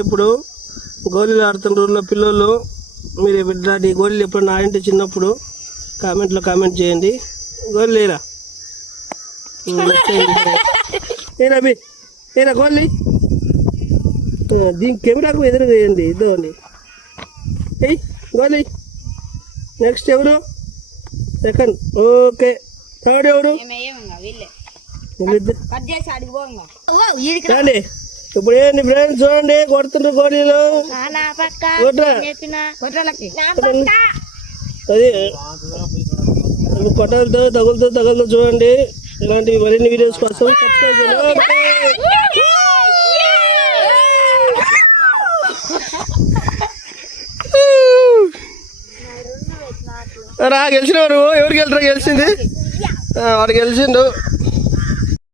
ఇప్పుడు గోళీలు ఆడుతున్న పిల్లలు మీరు ఇట్లాంటి గోళీలు ఎప్పుడు ఆడింటే చిన్నప్పుడు కామెంట్లో కామెంట్ చేయండి. గోళీ లేరా ఏనాబి ఏనా గోళీ దీని కెమెరాకు ఎదురు వేయండి. ఇద్దండి ఏయ్ గోళీ. నెక్స్ట్ ఎవరు? సెకండ్. ఓకే. థర్డ్ ఎవరు? రండి. ఇప్పుడు ఏంటి ఫ్రెండ్స్ చూడండి కొడుతుండ్రు గోళీలు. అది కొట్టలతో తగులుతూ చూడండి. ఇలాంటి మరిన్ని వీడియోస్ కోసం సబ్స్క్రైబ్ చేయండి. రా గెలిచినవారు. ఎవరు గెలిచింది? వాడు గెలిచిండు.